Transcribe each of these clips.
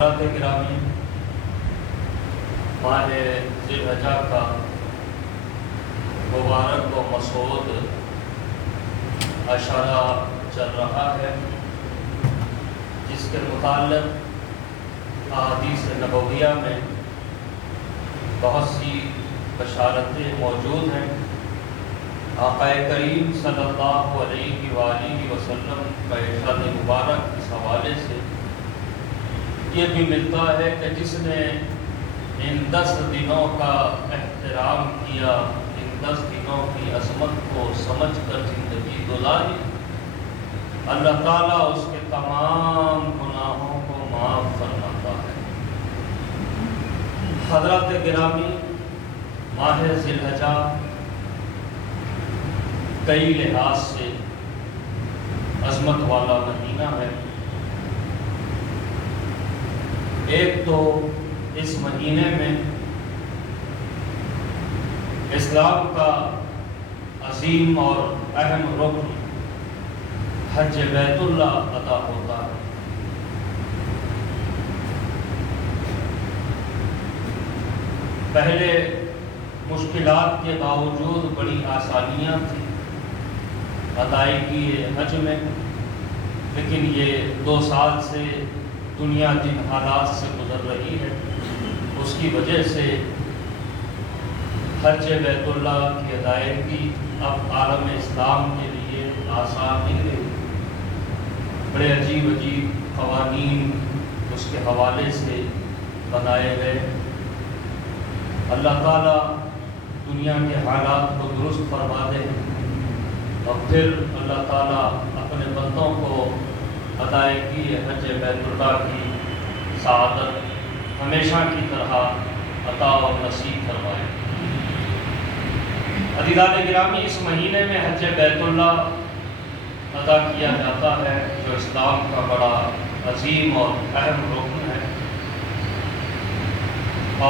حضرات گرامی، ماہ ذی الحجہ کا مبارک و مسعود اشارہ چل رہا ہے، جس کے متعلق احادیث نبویہ میں بہت سی بشارتیں موجود ہیں۔ آقا کریم صلی اللہ علیہ وآلہ وسلم کا ارشاد مبارک اس حوالے سے یہ بھی ملتا ہے کہ جس نے ان 10 دنوں کا احترام کیا، ان 10 دنوں کی عظمت کو سمجھ کر زندگی گزاری، اللہ تعالیٰ اس کے تمام گناہوں کو معاف فرماتا ہے۔ حضرات گرامی، ماہ ذی الحجہ کئی لحاظ سے عظمت والا مہینہ ہے۔ ایک تو اس مہینے میں اسلام کا عظیم اور اہم رکن حج بیت اللہ ادا ہوتا ہے۔ پہلے مشکلات کے باوجود بڑی آسانیاں تھیں ادائیگی حج میں، لیکن یہ 2 سال سے دنیا جن حالات سے گزر رہی ہے، اس کی وجہ سے حج بیت اللہ کی ادائیگی اب عالم اسلام کے لیے آسان نہیں رہی۔ بڑے عجیب قوانین اس کے حوالے سے بنائے گئے۔ اللہ تعالیٰ دنیا کے حالات کو درست فرما دے، اور پھر اللہ تعالیٰ اپنے بندوں کو ادائیگی حج بیت اللہ کی سعادت ہمیشہ کی طرح عطا و نصیب فرمائے۔ عزیزان گرامی، اس مہینے میں حج بیت اللہ ادا کیا جاتا ہے، جو اسلام کا بڑا عظیم اور اہم رکن ہے،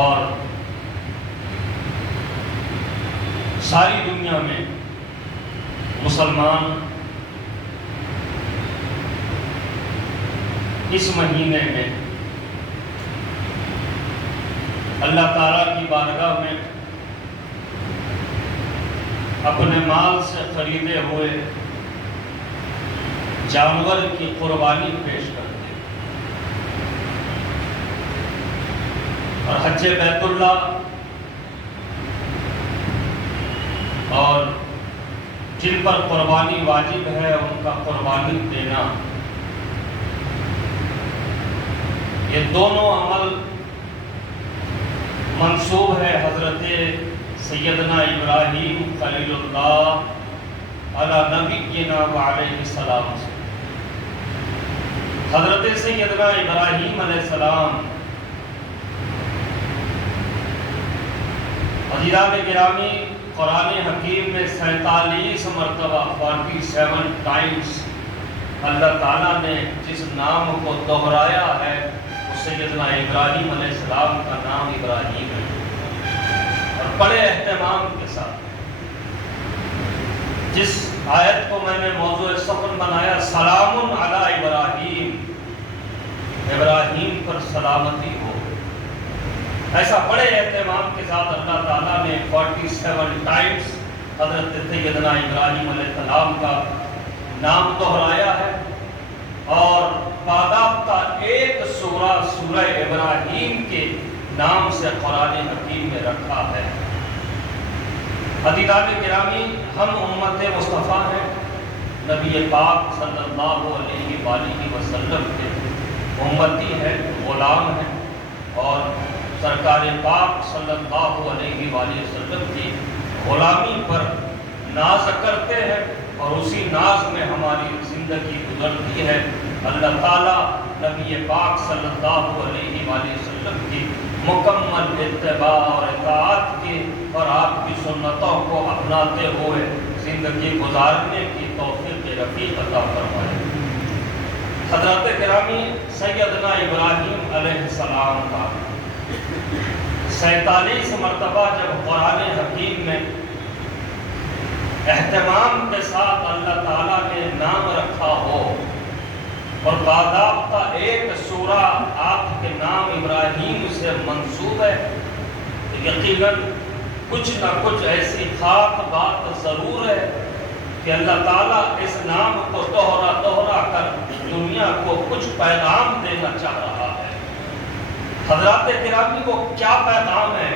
اور ساری دنیا میں مسلمان اس مہینے میں اللہ تعالیٰ کی بارگاہ میں اپنے مال سے خریدے ہوئے جانور کی قربانی پیش کرتے، اور حج بیت اللہ اور جن پر قربانی واجب ہے ان کا قربانی دینا، یہ دونوں عمل منسوب ہے حضرت سیدنا ابراہیم خلیل اللہ علی نبینا وعلیہ السلام سے۔ حضرت سیدنا ابراہیم علیہ السلام، عزیزان گرامی، قرآن حکیم میں 47 مرتبہ 47 ٹائمز اللہ تعالیٰ نے جس نام کو دہرایا ہے، سیدنا ابراہیم علیہ السلام کا نام ابراہیم ہے، اور بڑے اہتمام کے ساتھ جس آیت کو میں نے موضوع سخن بنایا، سلام علی ابراہیم، ابراہیم پر سلامتی ہو، ایسا بڑے اہتمام کے ساتھ اللہ تعالیٰ نے 47 ٹائمز حضرت سیدنا ابراہیم علیہ السلام کا نام دہرایا ہے، اور باضابطہ ایک سورہ ابراہیم کے نام سے قرآن حکیم میں رکھا ہے۔ عزیزان گرامی، ہم امت مصطفیٰ ہیں، نبی پاک صلی اللہ علیہ وآلہ وسلم کے امتی ہیں، غلام ہیں، اور سرکار پاک صلی اللہ علیہ وآلہ وسلم کی غلامی پر ناز کرتے ہیں، اور اسی ناز میں ہماری زندگی گزرتی ہے۔ اللہ تعالیٰ نبی پاک صلی اللہ علیہ وآلہ وسلم کی مکمل اتباع اور اطاعت کی، اور آپ کی سنتوں کو اپناتے ہوئے زندگی گزارنے کی توفیق رفیق عطا فرمائے۔ حضرات گرامی، سیدنا ابراہیم علیہ السلام کا 47 مرتبہ جب قرآن حکیم میں اہتمام کے ساتھ اللہ تعالیٰ نے نام رکھا ہو، اور باضابطہ ایک سورہ آپ کے نام ابراہیم سے منسوب ہے، یقیناً کچھ نہ کچھ ایسی خاص بات ضرور ہے کہ اللہ تعالیٰ اس نام کو دوہرا دوہرا کر دنیا کو کچھ پیغام دینا چاہ رہا ہے۔ حضرات گرامی کو کیا پیغام ہے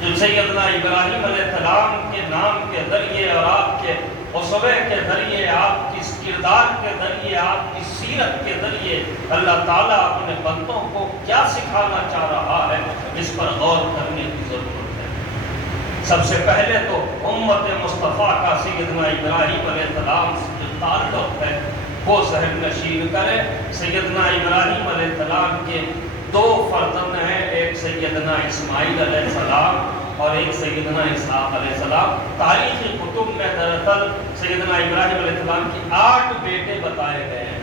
جو سیدنا ابراہیم علیہ السلام کے نام کے ذریعے اور آپ کے اسوے کے ذریعے، آپ کی کردار کے ذریعے، آپ کی سیرت کے ذریعے اللہ تعالیٰ اپنے بندوں کو کیا سکھانا چاہ رہا ہے، اس پر غور کرنے کی ضرورت ہے۔ سب سے پہلے تو امت مصطفیٰ کا سیدنا ابراہیم علیہ السلام سے جو تعلق ہے وہ ذہن نشین کرے۔ سیدنا ابراہیم علیہ السلام کے دو فرزند ہیں، ایک سیدنا اسماعیل علیہ السلام اور ایک سیدنا اسحاق علیہ السلام۔ تاریخی کتب میں دراصل سیدنا ابراہیم علیہ السلام کی 8 بیٹے بتائے گئے ہیں،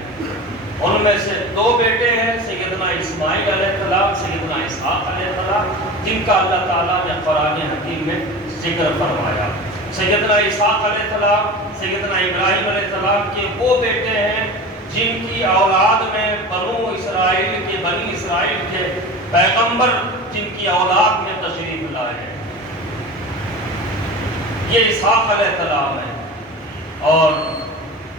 ان میں سے 2 بیٹے ہیں سیدنا اسماعیل علیہ السلام، سیدنا اسحاق علیہ السلام، جن کا اللہ تعالیٰ نے قرآن حکیم میں ذکر فرمایا۔ سیدنا اسحاق علیہ السلام سیدنا ابراہیم علیہ السلام کے وہ بیٹے ہیں جن کی اولاد میں بنی اسرائیل کے پیغمبر جن کی اولاد میں تشریف لائے ہیں، یہ اسحاق علیہ السلام ہے۔ اور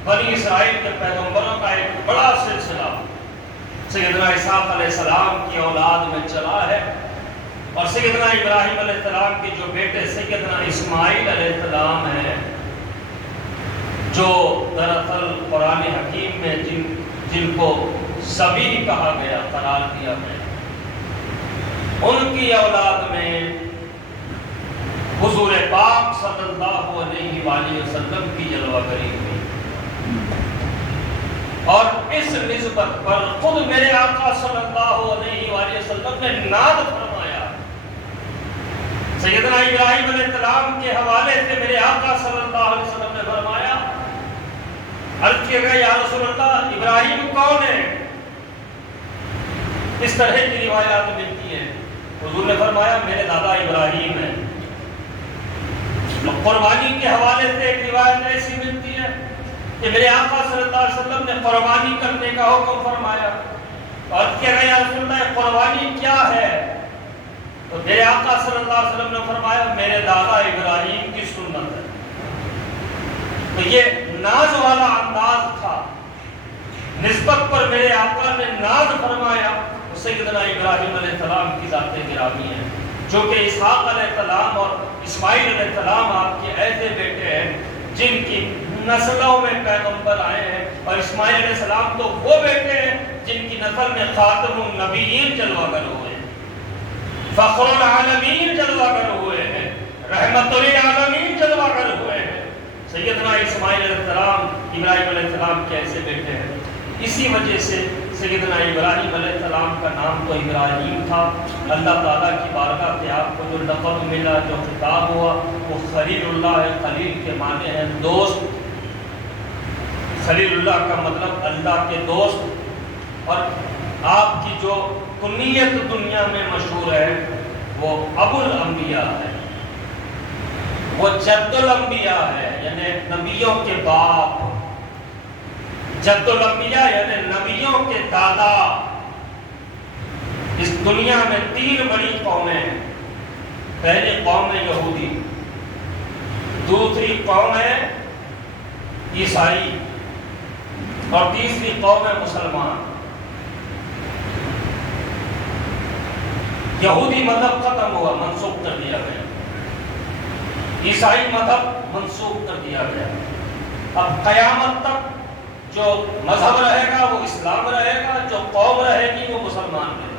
بنی اسرائیل کے پیغمبروں کا ایک بڑا سلسلہ سیدنا اسحاق علیہ السلام کی اولاد میں چلا ہے، اور سیدنا ابراہیم علیہ السلام کے جو بیٹے سیدنا اسماعیل علیہ السلام ہیں، جو دراصل قرآن حکیم میں جن کو سبی کہا گیا، قرار دیا گیا، ان کی اولاد میں حضور پاک صلی اللہ علیہ وآلہ وسلم کی جلوہ گری ہوئی، اور اس نسبت پر خود میرے آقا صلی اللہ علیہ وآلہ وسلم نے ناد فرمایا۔ سیدنا ابراہیم علیہ السلام کے حوالے سے میرے آقا صلی اللہ علیہ وسلم نے فرمایا، عرض کیا گیا یا رسول اللہ ابراہیم کون ہے؟ اس طرح کی روایات ملتی ہیں، حضور نے فرمایا میرے دادا ابراہیم ہیں۔ قربانی کے حوالے سے ایک روایت ایسی ملتی ہے کہ میرے آقا صلی اللہ علیہ وسلم نے قربانی کرنے کا حکم فرمایا، اور کیا گیا یا رسول اللہ قربانی کیا ہے؟ تو میرے آقا صلی اللہ علیہ وسلم نے فرمایا میرے دادا ابراہیم کی سنت ہے۔ تو یہ ناز والا انداز تھا، نسبت پر میرے آقا نے ناز فرمایا، سیدنا ابراہیم علیہ السلام کی ذات گرامی ہے، جو کہ اسحاق علیہ السلام اور اسماعیل علیہ السلام آپ کے ایسے بیٹے ہیں جن کی نسلوں میں پیغمبر آئے ہیں، اور اسماعیل علیہ السلام تو وہ بیٹے ہیں جن کی نسل میں خاتم النبیین جلوہ گر ہوئے ہیں، فخر العالمین جلوہ گر ہوئے ہیں، رحمت للعالمین جلوہ گر ہوئے ہیں۔ سیدنا اسماعیل علیہ السلام ابراہیم علیہ السلام کے ایسے بیٹے ہیں، اسی وجہ سے سیدنا ابراہیم علیہ السلام کا نام تو ابراہیم تھا۔ اللہ تعالیٰ کی بارگاہ سے آپ کو جو لقب ملا، جو خطاب ہوا، وہ خلیل اللہ ہے۔ خلیل کے معنی ہیں دوست، خلیل اللہ کا مطلب اللہ کے دوست، اور آپ کی جو کنیت دنیا میں مشہور ہے وہ ابو الانبیاء ہے، وہ جد الانبیاء ہے، یعنی نبیوں کے باپ، جد الانبیاء یعنی نبیوں کے دادا۔ اس دنیا میں 3 بڑی قومیں ہیں، پہلی قوم ہے یہودی، دوسری قوم ہے عیسائی، اور تیسری قوم ہے مسلمان۔ یہودی مذہب ختم ہوا، منسوخ کر دیا گیا، عیسائی مذہب منسوخ کر دیا گیا، اب قیامت تک جو مذہب رہے گا وہ اسلام رہے گا، جو قوم رہے گی وہ مسلمان رہے گا۔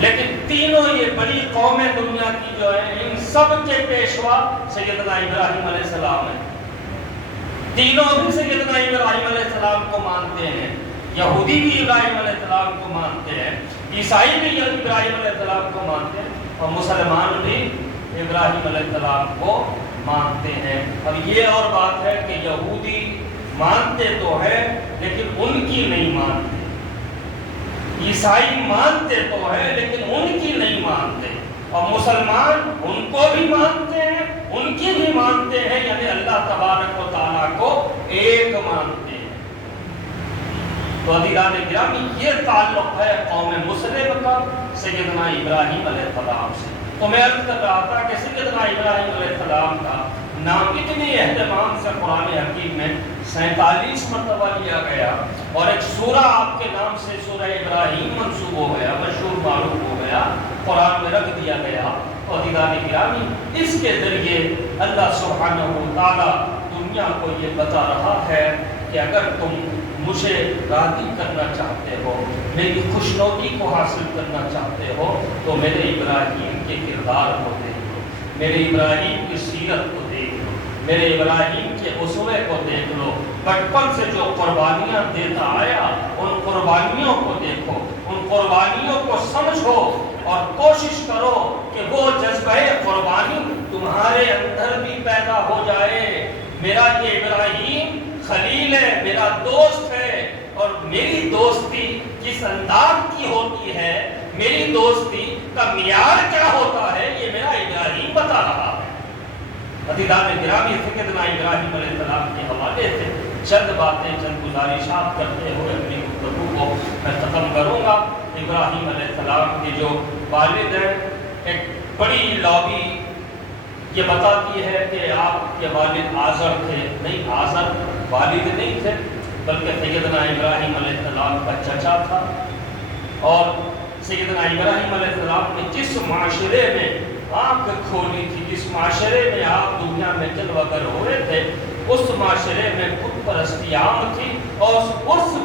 لیکن تینوں یہ بڑی قومیں دنیا کی جو ہیں، ان سب کے پیشوا سیدنا ابراہیم علیہ السلام ہیں۔ تینوں بھی سیدنا ابراہیم علیہ السلام کو مانتے ہیں، یہودی بھی ابراہیم علیہ السلام کو مانتے ہیں، عیسائی بھی ابراہیم علیہ السلام کو مانتے ہیں، اور مسلمان بھی ابراہیم علیہ السلام کو مانتے ہیں۔ اب یہ اور بات ہے کہ یہودی مانتے تو ہیں لیکن ان کی نہیں مانتے، عیسائی مانتے تو ہیں لیکن ان کی نہیں مانتے، اور مسلمان ان کو بھی مانتے ہیں ان کی بھی مانتے ہیں، یعنی اللہ تبارک و تعالیٰ کو ایک مانتے ہیں۔ تو عزیزان گرامی یہ تعلق ہے قوم مسلم کا سیدنا ابراہیم علیہ السلام سے۔ تو میں عرض کر رہا تھا کہ سیدنا ابراہیم علیہ السلام کا نام اتنی اہتمام سے قرآن حکیم میں 47 مرتبہ لیا گیا، اور ایک سورہ آپ کے نام سے سورہ ابراہیم منسوب ہو گیا، مشہور معروف ہو گیا، قرآن میں رکھ دیا گیا۔ اور عزیزان گرامی اس کے ذریعے اللہ سبحانہ و تعالیٰ دنیا کو یہ بتا رہا ہے کہ اگر تم مجھے راضی کرنا چاہتے ہو، میری خوشنودی کو حاصل کرنا چاہتے ہو، تو میرے ابراہیم کے کردار کو دیکھ لو، میرے ابراہیم کی سیرت کو دیکھ لو، میرے ابراہیم کے اسوے کو دیکھ لو، بچپن سے جو قربانیاں دیتا آیا ان قربانیوں کو دیکھو، ان قربانیوں کو سمجھو، اور کوشش کرو کہ وہ جذبہ قربانی تمہارے اندر بھی پیدا ہو جائے۔ میرا یہ ابراہیم خلیل ہے، میرا دوست ہے، اور میری دوستی کس انداز کی ہوتی ہے، میری دوستی کا معیار کیا ہوتا ہے، یہ میرا ابراہیم بتا رہا ہے۔ عزیزان گرامی سیدنا ابراہیم علیہ السلام کے حوالے سے چند باتیں، چند گزارشات کرتے ہوئے اپنی گفتگو کو میں ختم کروں گا۔ ابراہیم علیہ السلام کے جو والد ہیں، ایک بڑی لابی یہ بتاتی ہے کہ آپ کے والد آزر تھے، نہیں، آزر والد نہیں تھے بلکہ سیدنا ابراہیم علیہ السلام کا چچا تھا۔ اور سیدنا ابراہیم علیہ السلام نے جس معاشرے میں آنکھ کھولی تھی، جس معاشرے میں آپ دنیا میں جلوہ گر ہوئے تھے، اس معاشرے میں بت پرستی عام تھی، اور اس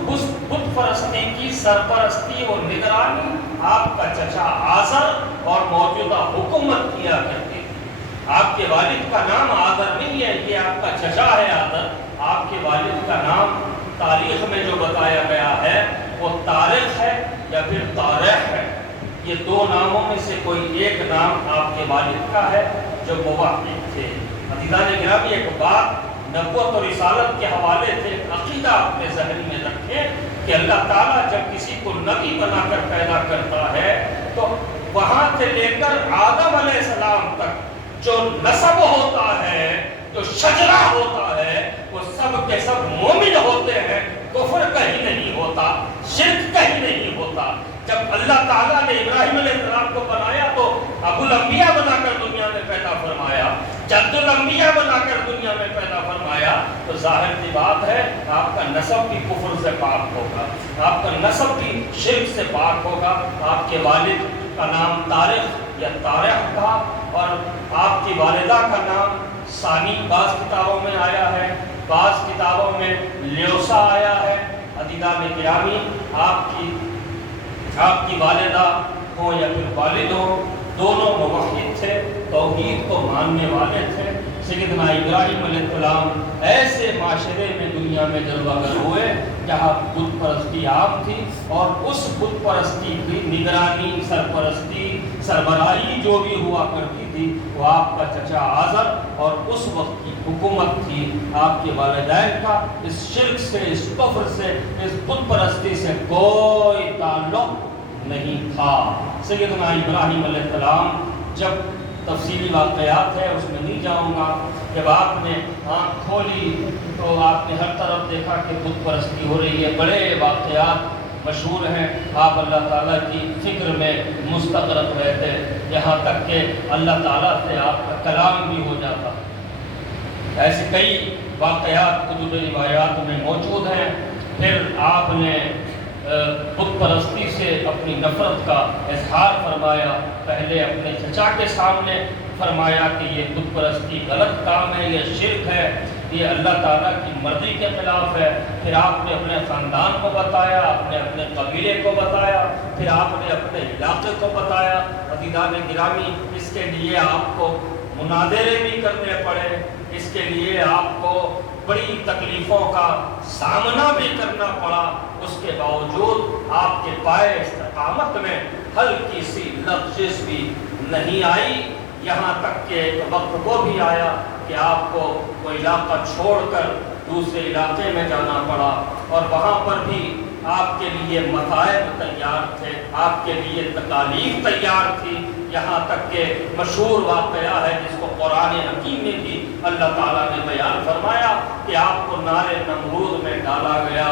بت پرستی کی سرپرستی اور نگرانی آپ کا چچا آزر اور موجودہ حکومت کیا کرتی تھی۔ آپ کے والد کا نام آزر نہیں ہے، یہ آپ کا چچا ہے آزر۔ آپ کے والد کا نام تاریخ میں جو بتایا گیا ہے وہ طارق ہے یا پھر طارق ہے، یہ دو ناموں میں سے کوئی ایک نام آپ کے والد کا ہے جو موحد تھے۔ عزیزان گرامی ایک بات نبوت اور رسالت کے حوالے سے عقیدہ اپنے ذہن میں رکھیں کہ اللہ تعالیٰ جب کسی کو نبی بنا کر پیدا کرتا ہے تو وہاں سے لے کر آدم علیہ السلام تک جو نسب ہوتا ہے، جو شجرہ ہوتا ہے، وہ سب کے سب مومن ہوتے ہیں، کفر کہیں نہیں ہوتا، شرک کہیں نہیں ہوتا۔ جب اللہ تعالیٰ نے ابراہیم علیہ السلام کو بنایا تو ابو الانبیاء بنا کر دنیا میں پیدا فرمایا، جد الانبیاء بنا کر دنیا میں پیدا فرمایا، تو ظاہر سی بات ہے آپ کا نسب بھی کفر سے پاک ہوگا، آپ کا نسب بھی شرک سے پاک ہوگا۔ آپ کے والد کا نام طارق یا طارق تھا، اور آپ کی والدہ کا نام ثانی بعض کتابوں میں آیا ہے، بعض کتابوں میں لیوسا آیا ہے۔ عزیزان گرامی آپ کی والدہ ہو یا پھر والد ہو، دونوں موحد تھے، توحید کو ماننے والے تھے۔ سیدنا ابراہیم علیہ السلام ایسے معاشرے میں دنیا میں جلوہ گر ہوئے جہاں بت پرستی عام تھی، اور اس بت پرستی کی نگرانی، سرپرستی، سربراہی جو بھی ہوا کرتی تھی وہ آپ کا چچا آزر اور اس وقت کی حکومت تھی آپ کے والدین کا۔ اس شرک سے، اس کفر سے، اس بت پرستی سے کوئی تعلق نہیں تھا۔ سیدنا ابراہیم علیہ السلام، جب تفصیلی واقعات ہے اس میں نہیں جاؤں گا، جب آپ نے آنکھ کھولی تو آپ نے ہر طرف دیکھا کہ بت پرستی ہو رہی ہے، بڑے واقعات مشہور ہیں۔ آپ اللہ تعالیٰ کی فکر میں مستغرق رہتے، یہاں تک کہ اللہ تعالیٰ سے آپ کا کلام بھی ہو جاتا۔ ایسے کئی واقعات کتب روایات میں موجود ہیں۔ پھر آپ نے بت پرستی سے اپنی نفرت کا اظہار فرمایا، پہلے اپنے چچا کے سامنے فرمایا کہ یہ بت پرستی غلط کام ہے، یہ شرک ہے، یہ اللہ تعالیٰ کی مرضی کے خلاف ہے۔ پھر آپ نے اپنے خاندان کو بتایا، آپ نے اپنے قبیلے کو بتایا، پھر آپ نے اپنے علاقے کو بتایا۔ عزیزان گرامی، اس کے لیے آپ کو مناظرے بھی کرنے پڑے، اس کے لیے آپ کو بڑی تکلیفوں کا سامنا بھی کرنا پڑا، اس کے باوجود آپ کے پائے استقامت میں ہلکی سی لغزش بھی نہیں آئی، یہاں تک کہ ایک وقت وہ بھی آیا کہ آپ کو وہ علاقہ چھوڑ کر دوسرے علاقے میں جانا پڑا، اور وہاں پر بھی آپ کے لیے مصائب تیار تھے، آپ کے لیے تکالیف تیار تھی، یہاں تک کہ مشہور واقعہ ہے جس کو قرآن حکیم میں بھی اللہ تعالیٰ نے بیان فرمایا کہ آپ کو نار نمرود میں ڈالا گیا،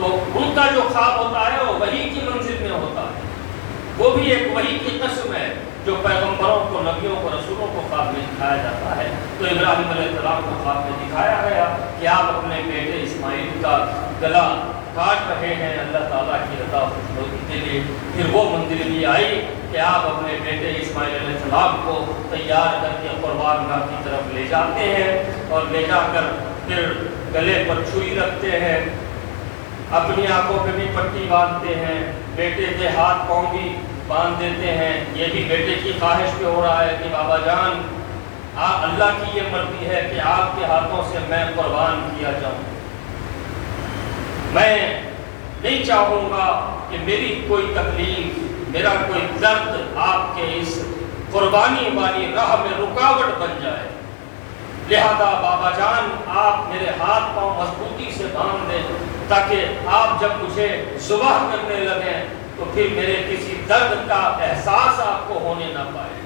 تو ان کا جو خواب ہوتا ہے وہ وحی کی منزل میں ہوتا ہے، وہ بھی ایک وحی کی قسم ہے جو پیغمبروں کو، نبیوں کو، رسولوں کو خواب میں دکھایا جاتا ہے۔ تو ابراہیم علیہ السلام کو خواب میں دکھایا گیا کہ آپ اپنے بیٹے اسماعیل کا گلا کاٹ رہے ہیں اللہ تعالیٰ کی رضا و خوشنودی کے لیے۔ پھر وہ منزل بھی آئی کہ آپ اپنے بیٹے اسماعیل علیہ السلام کو تیار کر کے قربان گاہ کی طرف لے جاتے ہیں، اور لے جا کر پھر گلے پر چھری رکھتے ہیں، اپنی آنکھوں پہ بھی پٹی باندھتے ہیں، بیٹے کے ہاتھ پاؤں بھی باندھ دیتے ہیں۔ یہ بھی بیٹے کی خواہش پہ ہو رہا ہے کہ بابا جان اللہ کی یہ مرضی ہے کہ آپ کے ہاتھوں سے میں قربان کیا جاؤں، میں نہیں چاہوں گا کہ میری کوئی تکلیف، میرا کوئی درد آپ کے اس قربانی والی راہ میں رکاوٹ بن جائے، لہذا بابا جان آپ میرے ہاتھ پاؤں مضبوطی سے باندھ دیں تاکہ آپ جب مجھے ذبح کرنے لگیں تو پھر میرے کسی درد کا احساس آپ کو ہونے نہ پائے،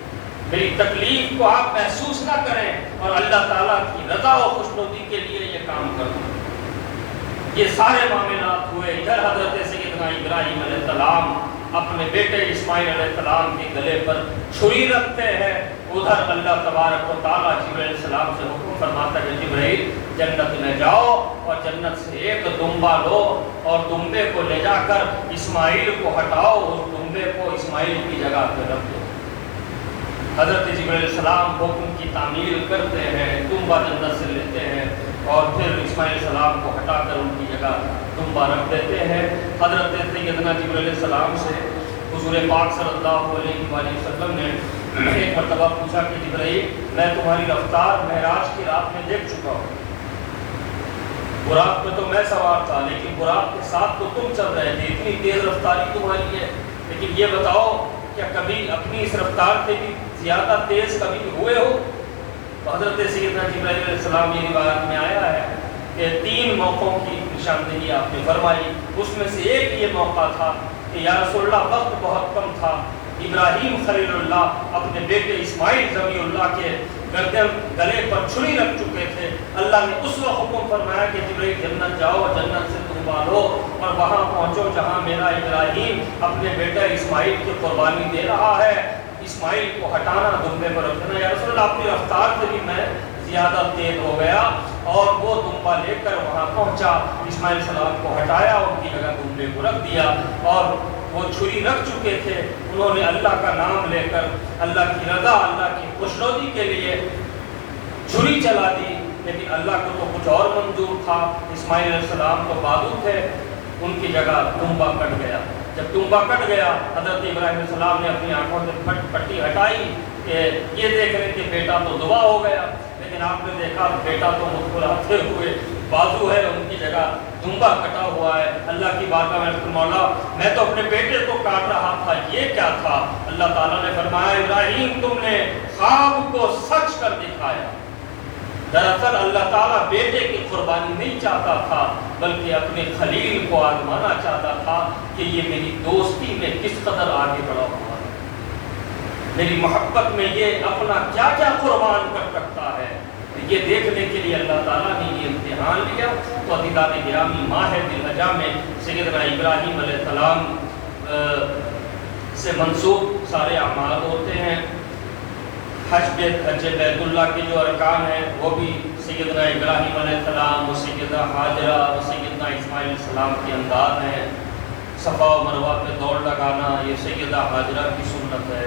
میری تکلیف کو آپ محسوس نہ کریں، اور اللہ تعالیٰ کی رضا و خوشنودی کے لیے یہ کام کریں۔ یہ سارے معاملات ہوئے۔ ادھر حضرت سیدنا ابراہیم علیہ السلام اپنے بیٹے اسماعیل علیہ السلام کے گلے پر چھری رکھتے ہیں، ادھر اللہ تبارک و تعالیٰ جبرائیل علیہ السلام سے حکم فرماتا ہے جبرائیل جنت میں جاؤ اور جنت سے ایک دمبا لو اور دمبے کو لے جا کر اسماعیل کو ہٹاؤ، اس دمبے کو اسماعیل کی جگہ پہ رکھ دو۔ حضرت جبرائیل علیہ السلام حکم کی تعمیل کرتے ہیں، دمبا جنت سے لیتے ہیں اور پھر اسماعیل علیہ السلام کو ہٹا کر ان کی جگہ دمبا رکھ دیتے ہیں۔ حضرت سیدنا جبرائیل علیہ السلام سے حضور پاک صلی اللہ علیہ وآلہ وسلم نے ایک مرتبہ پوچھا کہ جبرائیل میں تمہاری رفتار معراج کی رات میں دیکھ چکا ہوں، براق پہ تو میں سوار تھا لیکن براق کے ساتھ تو تم چل رہے تھے، اتنی تیز رفتاری تمہاری ہے، لیکن یہ بتاؤ کیا کبھی اپنی اس رفتار سے بھی زیادہ تیز کبھی ہوئے ہو؟ تو حضرت سیدنا جبرائیل علیہ السلام یہ روایت میں آیا ہے کہ 3 موقعوں کی نشاندہی آپ نے فرمائی، اس میں سے ایک یہ موقع تھا کہ یا رسول اللہ وقت بہت کم تھا، ابراہیم خلیل اللہ اپنے بیٹے اسماعیل ذبیح اللہ کے گلے پر چھری رکھ چکے تھے، اللہ نے اس وقت حکم فرمایا کہ جبرائیل جنت جاؤ، جنت سے تم بالو اور وہاں پہنچو جہاں میرا ابراہیم اپنے بیٹے اسماعیل کی قربانی دے رہا ہے، اسماعیل کو ہٹانا، دمبے پر رکھنا۔ یا رسول اللہ اپنی رفتار سے بھی میں زیادہ تیز ہو گیا اور وہ دمبا لے کر وہاں پہنچا، اسماعیل علیہ السلام کو ہٹایا، ان کی جگہ دمبے کو رکھ دیا، اور وہ چھری رکھ چکے تھے، انہوں نے اللہ کا نام لے کر اللہ کی رضا، اللہ کی خوشنودی کے لیے چھری چلا دی، لیکن اللہ کو تو کچھ اور منظور تھا، اسماعیل علیہ السلام تو بازو تھے، ان کی جگہ دمبا کٹ گیا۔ جب دمبا کٹ گیا حضرت ابراہیم علیہ السلام نے اپنی آنکھوں سے پٹی ہٹائی کہ یہ دیکھ رہے کہ بیٹا تو ذبح ہو گیا، لیکن آپ نے دیکھا بیٹا تو مسکراتے ہوئے بازو ہے، ان کی جگہ دمبا کٹا ہوا ہے۔ اللہ کی بارگاہ میں رسول مولا میں تو اپنے بیٹے کو کاٹ رہا تھا، یہ کیا تھا؟ اللہ تعالیٰ نے فرمایا ابراہیم تم نے خواب کو سچ کر دکھایا۔ دراصل اللہ تعالیٰ بیٹے کی قربانی نہیں چاہتا تھا بلکہ اپنے خلیل کو آزمانا چاہتا تھا کہ یہ میری دوستی میں کس قدر آگے بڑھا ہوا ہے، میری محبت میں یہ اپنا کیا کیا قربان کر سکتا ہے۔ یہ دیکھنے کے لیے اللہ تعالیٰ نے یہ امتحان لیا۔ تو عزیزان گرامی ماہ ذی الحجہ میں سیدنا ابراہیم علیہ السلام سے منسوب سارے اعمال ہوتے ہیں۔ حج بیت اللہ کے جو ارکان ہیں وہ بھی سیدنا ابراہیم علیہ السلام و سیدنا حاجرہ و سیدنا اسماعیل علیہ السلام کے انداز ہیں۔ صفا و مروہ پہ دوڑ لگانا یہ سیدہ حاجرہ کی سنت ہے،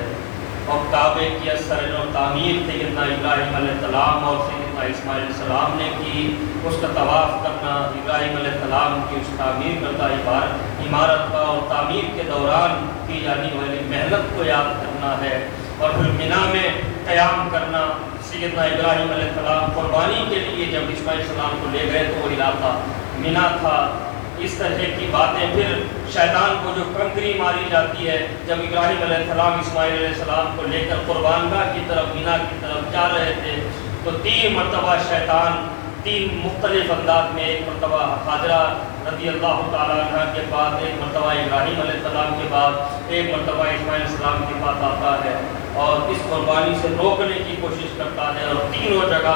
اور کعبے کی اثر اور تعمیر سیدنا ابراہیم علیہ السلام اور سیدنا اسماعیل علیہ السلام نے کی، اس کا طواف کرنا ابراہیم علیہ السلام کی اس تعمیر کردہ عمارت کا اور تعمیر کے دوران کی جانے والی محنت کو یاد کرنا ہے، اور پھر مینا میں قیام کرنا۔ سیدنا ابراہیم علیہ السلام قربانی کے لیے جب اسماعیل علیہ السلام کو لے گئے تو وہ علاقہ مینا تھا۔ اس طرح کی باتیں، پھر شیطان کو جو کنکری ماری جاتی ہے جب ابراہیم علیہ السلام اسماعیل علیہ السلام کو لے کر قربان گاہ کی طرف مینا کی طرف جا رہے تھے تو 3 مرتبہ شیطان 3 مختلف انداز میں، ایک مرتبہ حاجرہ رضی اللہ تعالیٰ عنہ کے بعد، ایک مرتبہ ابراہیم علیہ السلام کے بعد، ایک مرتبہ اسماعیل علیہ السلام کے پاس آتا ہے اور اس قربانی سے روکنے کی کوشش کرتا ہے، اور تینوں جگہ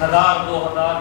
1000, 2000,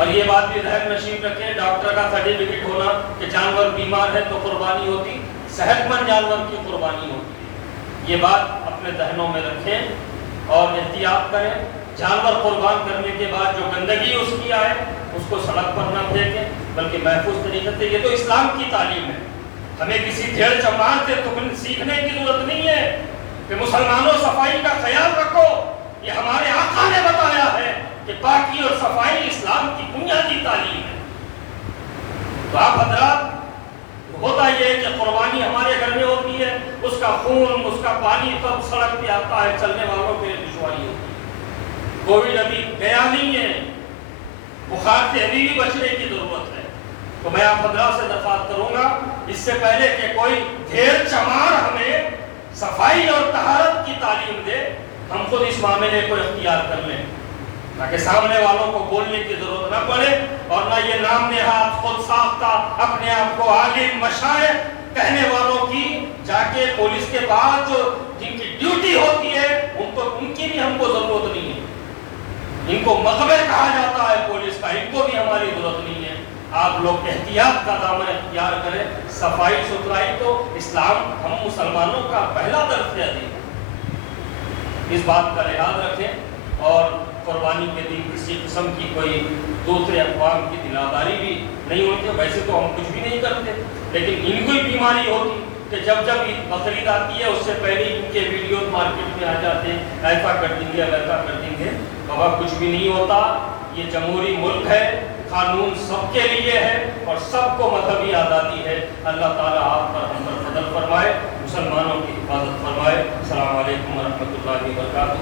اور یہ بات بھی ذہن نشین رکھیں، ڈاکٹر کا سرٹیفکیٹ ہونا کہ جانور بیمار ہے تو قربانی ہوتی، صحت مند جانور کی قربانی ہوتی، یہ بات اپنے ذہنوں میں رکھیں اور احتیاط کریں۔ جانور قربان کرنے کے بعد جو گندگی اس کی آئے اس کو سڑک پر نہ پھینکیں، بلکہ محفوظ طریقے سے، یہ تو اسلام کی تعلیم ہے۔ ہمیں کسی ڈھیڑ چمار سے سیکھنے کی ضرورت نہیں ہے کہ مسلمانوں صفائی کا خیال رکھو، یہ ہمارے آقا نے بتایا ہے کہ پاکی اور صفائی اسلام کی بنیادی تعلیم ہے۔ تو آپ حضرات، ہوتا یہ ہے کہ قربانی ہمارے گھر میں ہوتی ہے، اس کا خون، اس کا پانی سب سڑک پہ آتا ہے، چلنے والوں کے لیے دشواری ہوتی ہے۔ کووڈ ابھی گیا نہیں ہے، بخار سے ابھی بھی بچنے کی ضرورت ہے۔ تو میں آپ حضرات سے درخواست کروں گا، اس سے پہلے کہ کوئی ڈھیر چمار ہمیں صفائی اور طہارت کی تعلیم دے، ہم خود اس معاملے کو اختیار کر لیں تاکہ سامنے والوں کو بولنے کی ضرورت نہ پڑے، اور نہ یہ نام نہاد خود ساختہ اپنے آپ کو عالم مشائخ کہنے والوں کی جا کے پولیس کے پاس جو جن کی ڈیوٹی ہوتی ہے ان کی بھی ہم کو ضرورت نہیں ہے۔ ان کو مخبر کہا جاتا ہے پولیس کا، ان کو بھی ہماری ضرورت نہیں ہے۔ آپ لوگ احتیاط کا دامن اختیار کریں۔ صفائی ستھرائی تو اسلام ہم مسلمانوں کا پہلا درس ہے۔ اس بات کا لحاظ رکھیں، اور قربانی کے دن کسی قسم کی کوئی دوسرے اقوام کی دلاداری بھی نہیں ہوتی۔ ویسے تو ہم کچھ بھی نہیں کرتے، لیکن ان کو بیماری ہوتی کہ جب بقرعید آتی ہے اس سے پہلے ان کے ویڈیوز مارکیٹ میں آ جاتے ہیں، ایسا کر دیں گے ویسا کر دیں گے۔ بابا کچھ بھی نہیں ہوتا، یہ جمہوری ملک ہے، قانون سب کے لیے ہے اور سب کو مذہبی آزادی ہے۔ اللہ تعالیٰ آپ پر ہم پر فضل فرمائے، مسلمانوں کی حفاظت فرمائے۔ السلام علیکم ورحمۃ اللہ وبرکاتہ۔